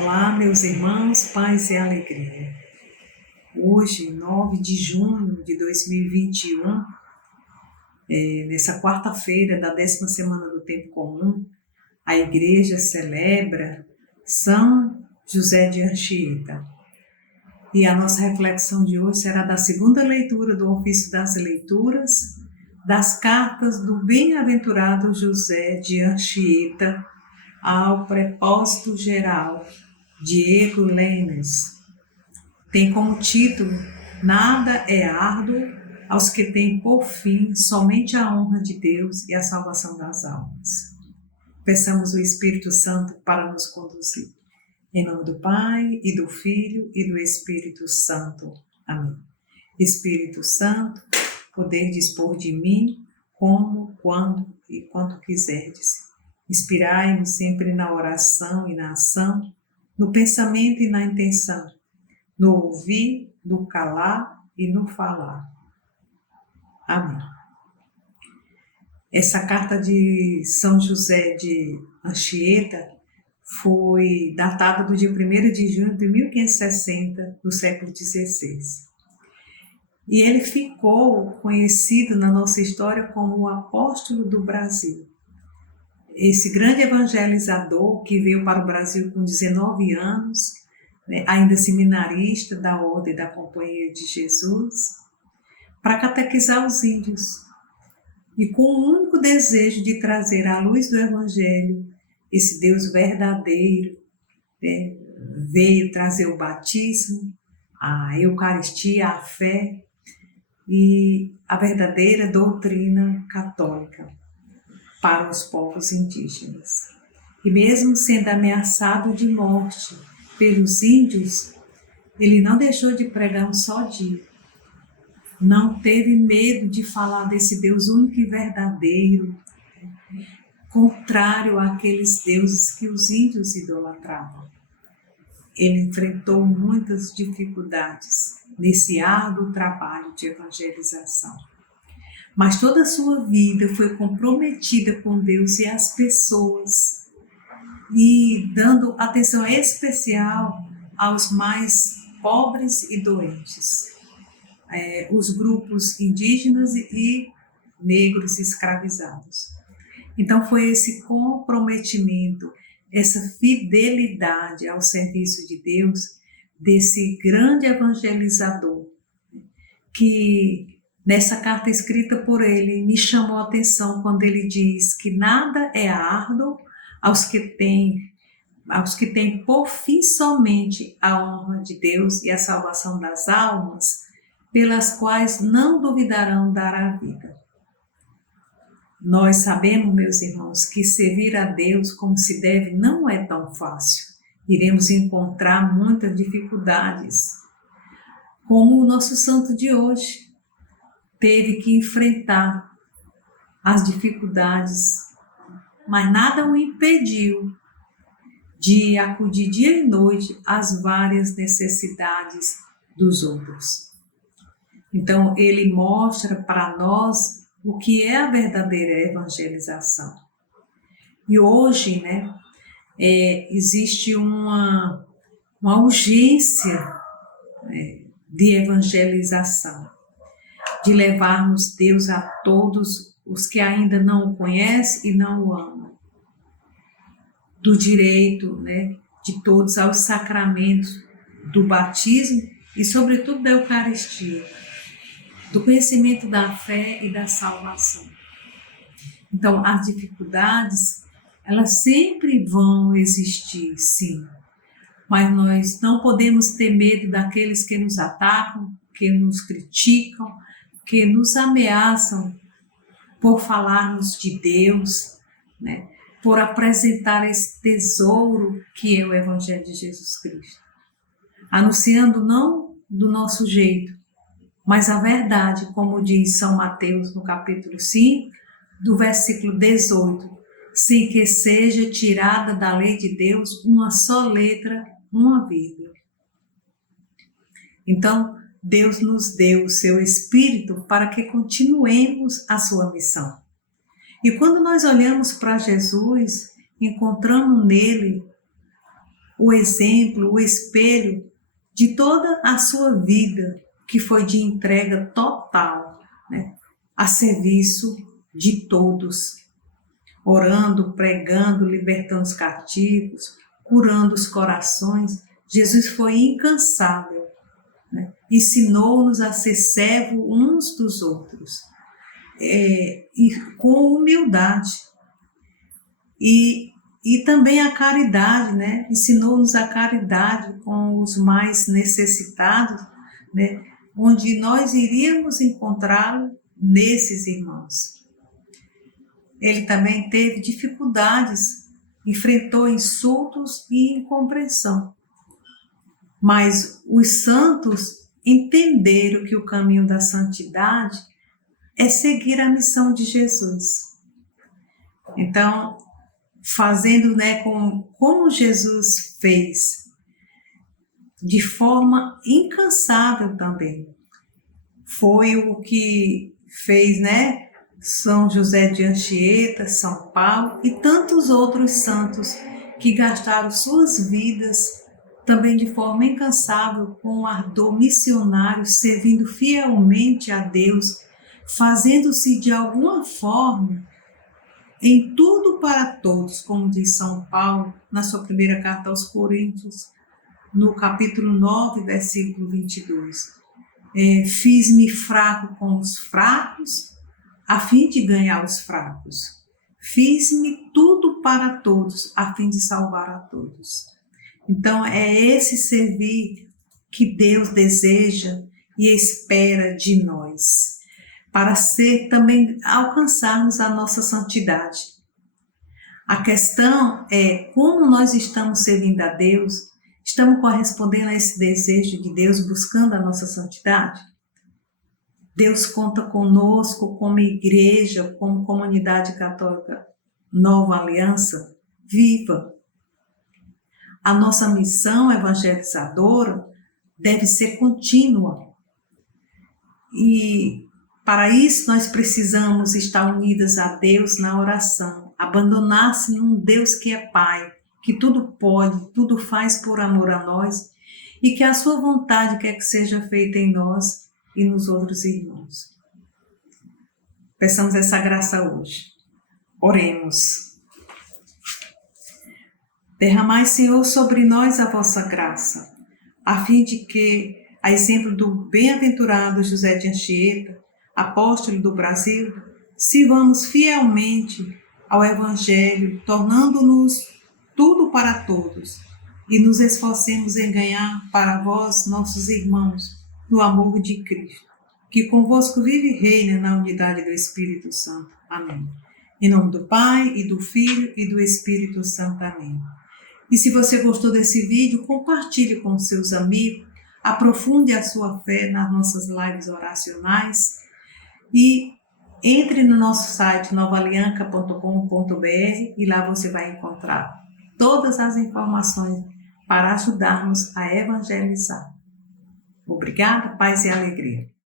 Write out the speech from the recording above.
Olá, meus irmãos, paz e alegria. Hoje, 9 de junho de 2021, nessa quarta-feira da 10ª semana do Tempo Comum, a Igreja celebra São José de Anchieta. E a nossa reflexão de hoje será da segunda leitura do Ofício das Leituras, das cartas do bem-aventurado José de Anchieta ao Prepósito Geral Diego Lenes. Tem como título: Nada é árduo aos que têm por fim somente a honra de Deus e a salvação das almas. Peçamos o Espírito Santo para nos conduzir. Em nome do Pai, e do Filho, e do Espírito Santo. Amém. Espírito Santo, poder dispor de mim, como, quando e quanto quiserdes. Inspirai-nos sempre na oração e na ação, no pensamento e na intenção, no ouvir, no calar e no falar. Amém. Essa carta de São José de Anchieta foi datada do dia 1º de junho de 1560, do século XVI. E ele ficou conhecido na nossa história como o apóstolo do Brasil. Esse grande evangelizador que veio para o Brasil com 19 anos, ainda seminarista da Ordem da Companhia de Jesus, para catequizar os índios. E com o único desejo de trazer à luz do Evangelho esse Deus verdadeiro, veio trazer o batismo, a Eucaristia, a fé e a verdadeira doutrina católica para os povos indígenas. E mesmo sendo ameaçado de morte pelos índios, ele não deixou de pregar um só dia. Não teve medo de falar desse Deus único e verdadeiro, contrário àqueles deuses que os índios idolatravam. Ele enfrentou muitas dificuldades nesse árduo trabalho de evangelização. Mas toda a sua vida foi comprometida com Deus e as pessoas, e dando atenção especial aos mais pobres e doentes, os grupos indígenas e negros escravizados. Então foi esse comprometimento, essa fidelidade ao serviço de Deus, desse grande evangelizador, que nessa carta escrita por ele me chamou a atenção quando ele diz que nada é árduo aos que têm por fim somente a honra de Deus e a salvação das almas, pelas quais não duvidarão dar a vida. Nós sabemos, meus irmãos, que servir a Deus como se deve não é tão fácil. Iremos encontrar muitas dificuldades, como o nosso santo de hoje teve que enfrentar as dificuldades, mas nada o impediu de acudir dia e noite às várias necessidades dos outros. Então, ele mostra para nós o que é a verdadeira evangelização. E hoje, existe uma urgência de evangelização, de levarmos Deus a todos os que ainda não o conhecem e não o amam. Do direito, de todos aos sacramentos do batismo e, sobretudo, da Eucaristia, do conhecimento da fé e da salvação. Então, as dificuldades, elas sempre vão existir, sim, mas nós não podemos ter medo daqueles que nos atacam, que nos criticam, que nos ameaçam por falarmos de Deus, por apresentar esse tesouro que é o Evangelho de Jesus Cristo, anunciando não do nosso jeito, mas a verdade, como diz São Mateus no capítulo 5, do versículo 18, sem que seja tirada da lei de Deus uma só letra, uma vírgula. Então, Deus nos deu o seu Espírito para que continuemos a sua missão. E quando nós olhamos para Jesus, encontramos nele o exemplo, o espelho de toda a sua vida, que foi de entrega total, né, a serviço de todos, orando, pregando, libertando os cativos, curando os corações. Jesus foi incansável, né? Ensinou-nos a ser servo uns dos outros, e com humildade. E também a caridade, né? Ensinou-nos a caridade com os mais necessitados, né? Onde nós iríamos encontrá-lo nesses irmãos. Ele também teve dificuldades, enfrentou insultos e incompreensão. Mas os santos entenderam que o caminho da santidade é seguir a missão de Jesus. Então, fazendo, né, como Jesus fez, de forma incansável também. Foi o que fez, né, São José de Anchieta, São Paulo e tantos outros santos que gastaram suas vidas também de forma incansável com ardor missionário, servindo fielmente a Deus, fazendo-se de alguma forma em tudo para todos, como diz São Paulo na sua primeira carta aos Coríntios, no capítulo 9, versículo 22. Fiz-me fraco com os fracos, a fim de ganhar os fracos. Fiz-me tudo para todos, a fim de salvar a todos. Então, é esse servir que Deus deseja e espera de nós, para também alcançarmos a nossa santidade. A questão é como nós estamos servindo a Deus, estamos correspondendo a esse desejo de Deus, buscando a nossa santidade? Deus conta conosco como igreja, como comunidade católica Nova Aliança viva. A nossa missão evangelizadora deve ser contínua. E para isso nós precisamos estar unidas a Deus na oração, abandonar-se num Deus que é Pai, que tudo pode, tudo faz por amor a nós e que a sua vontade quer que seja feita em nós e nos outros irmãos. Peçamos essa graça hoje. Oremos. Derramai, Senhor, sobre nós a vossa graça, a fim de que, a exemplo do bem-aventurado José de Anchieta, apóstolo do Brasil, sirvamos fielmente ao Evangelho, tornando-nos tudo para todos, e nos esforcemos em ganhar para vós, nossos irmãos, no amor de Cristo, que convosco vive e reina na unidade do Espírito Santo. Amém. Em nome do Pai, e do Filho, e do Espírito Santo. Amém. E se você gostou desse vídeo, compartilhe com seus amigos, aprofunde a sua fé nas nossas lives oracionais e entre no nosso site novalianca.com.br e lá você vai encontrar todas as informações para ajudarmos a evangelizar. Obrigada, paz e alegria.